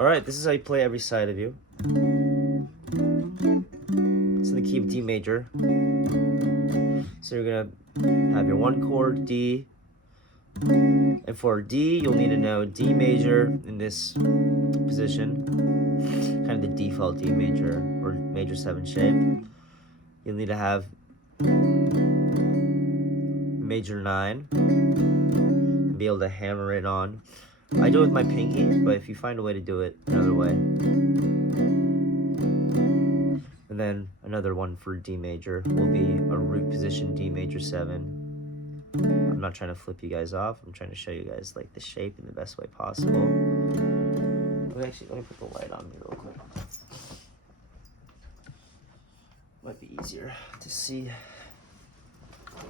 Alright, this is how you play every side of you. It's in the key of D major. So you're gonna have your one chord, D. And for D, you'll need to know D major in this position. Kind of the default D major or major 7 shape. You'll need to have major 9 and be able to hammer it on. I do it with my pinky, but if you find a way to do it another way. And then another one for D major will be a root position D major 7. I'm not trying to flip you guys off. I'm trying to show you guys like the shape in the best way possible. Let me put the light on me real quick. Might be easier to see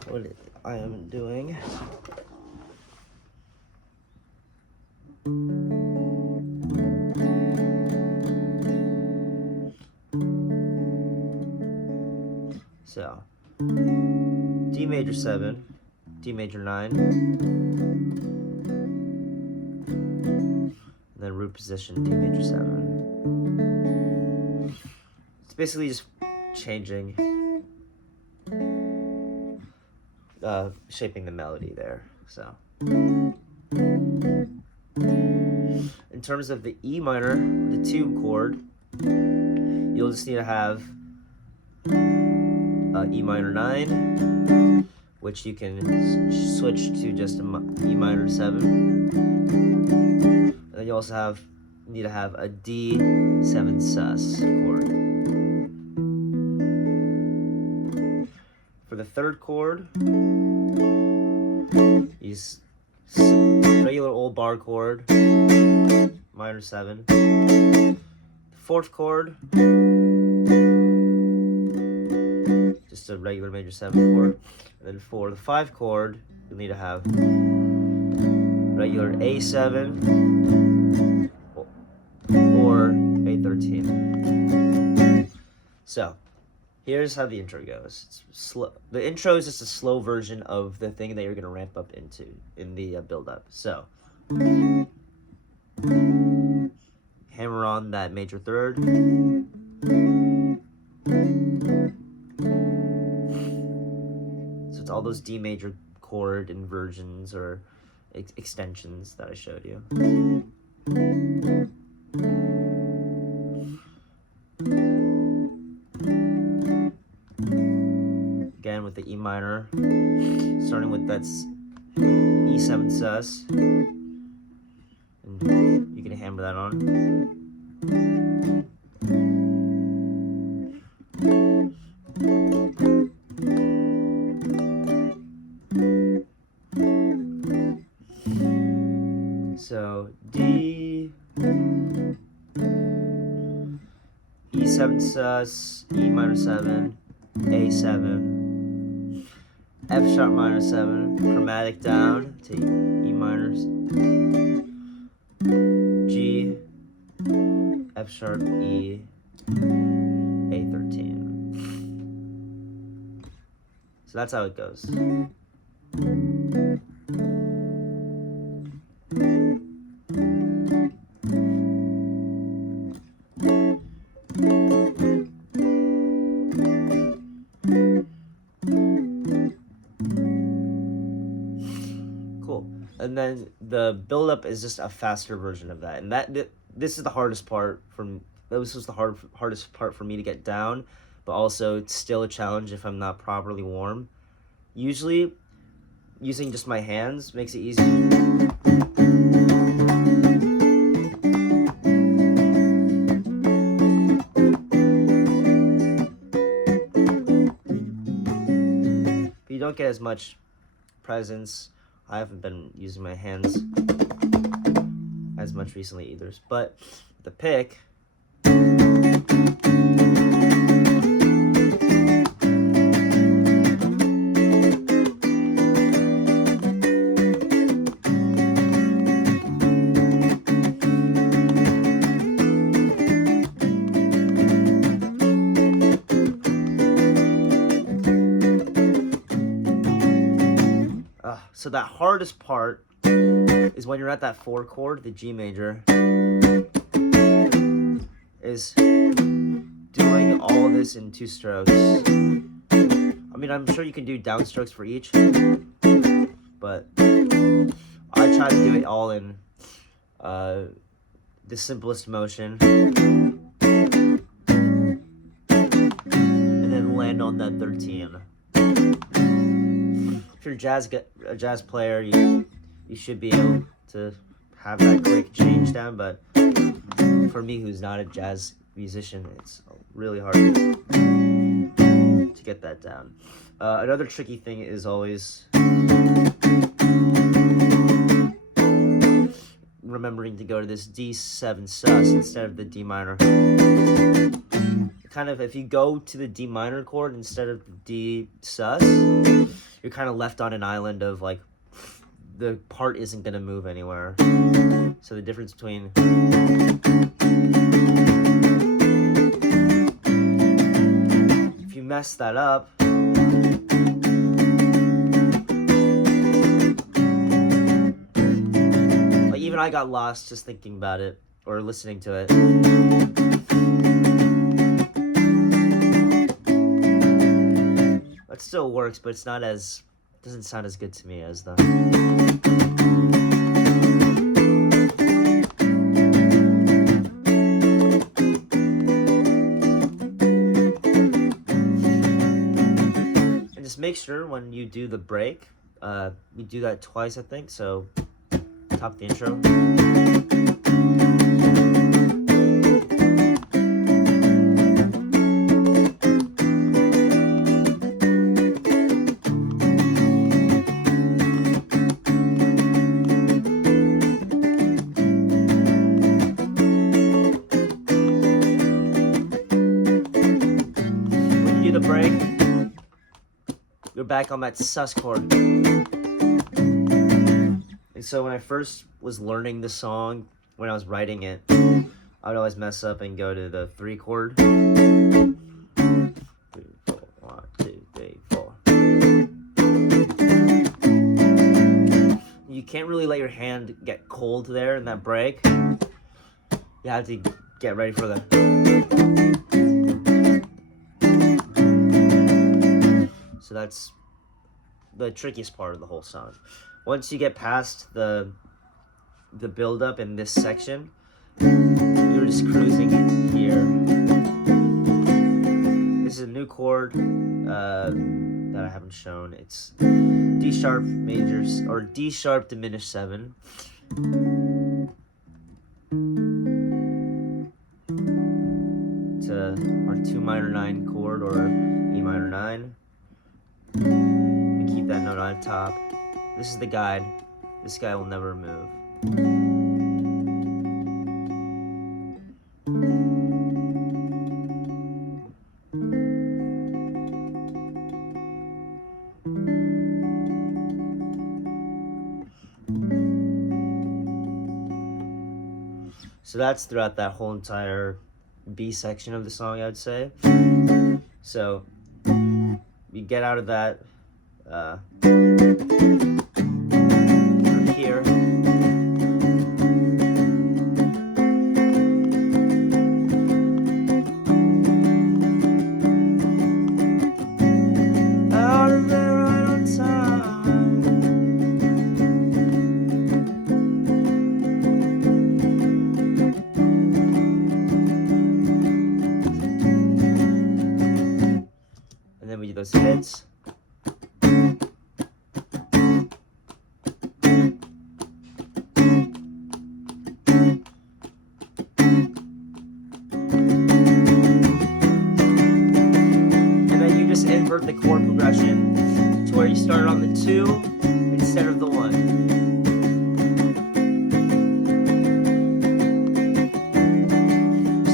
what I am doing. So, D major 7, D major 9, and then root position D major 7. It's basically just changing, shaping the melody there. So, in terms of the E minor, the 2 chord, you'll just need to have E minor 9, which you can switch to just a E minor 7. And then you also need to have a D7 sus chord. For the 3rd chord, use regular old bar chord, minor 7. The 4th chord, just a regular major 7 chord. And then for the 5 chord, you'll need to have regular A7 or A13. So, here's how the intro goes. It's slow. The intro is just a slow version of the thing that you're going to ramp up into in the build-up. So, hammer on that major 3rd. So it's all those D major chord inversions or extensions that I showed you. Again with the E minor, starting with that's E7 sus, and you can hammer that on. So D, E7 sus, E minor 7, A7, F sharp minor 7, chromatic down to E minors, G, F sharp, E, A13. So that's how it goes. Cool. And then the build-up is just a faster version of that. And this is the hardest part this was the hardest part for me to get down, but also it's still a challenge if I'm not properly warm. Usually, using just my hands makes it easy. But you don't get as much presence. I haven't been using my hands as much recently either. But the pick, so that hardest part is when you're at that 4 chord, the G major. And advise doing all of this in 2 strokes. I mean, I'm sure you can do downstrokes for each, but I try to do it all in the simplest motion, and then land on that 13. If you're a jazz player, you should be able to have that quick change down, but for me, who's not a jazz musician, it's really hard to get that down. Another tricky thing is always remembering to go to this D7 sus instead of the D minor. Kind of, if you go to the D minor chord instead of the D sus, you're kind of left on an island of like, the part isn't going to move anywhere. So the difference between if you mess that up, like even I got lost just thinking about it or listening to it. It still works, but it's not as, doesn't sound as good to me as the. And just make sure when you do the break, you do that twice, I think. So top the intro. The break, you're back on that sus chord. And so when I first was learning the song, when I was writing it, I would always mess up and go to the 3 chord. 3, 4, 1, 2, 3, 4. You can't really let your hand get cold there in that break. You have to get ready for the. So that's the trickiest part of the whole song. Once you get past the build-up in this section, you're just cruising it here. This is a new chord that I haven't shown. It's D sharp majors, or D sharp diminished 7. To our 2 minor 9 chord, or E minor 9. And keep that note on top. This is the guide. This guy will never move. So that's throughout that whole entire B section of the song, I would say. So you get out of that from here. Out of there right on time. And then we do those hits. Invert the chord progression to where you start on the 2 instead of the 1.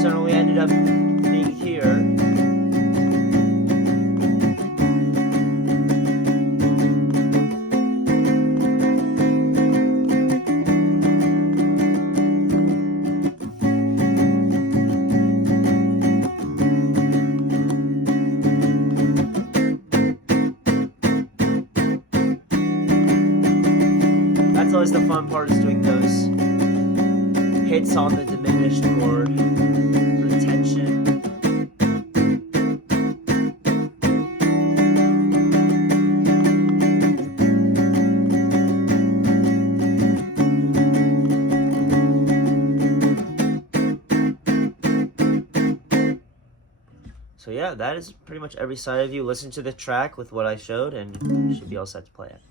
So we ended up being here. That's always the fun part, is doing those hits on the diminished chord for the tension. So yeah, that is pretty much every side of you. Listen to the track with what I showed, and you should be all set to play it.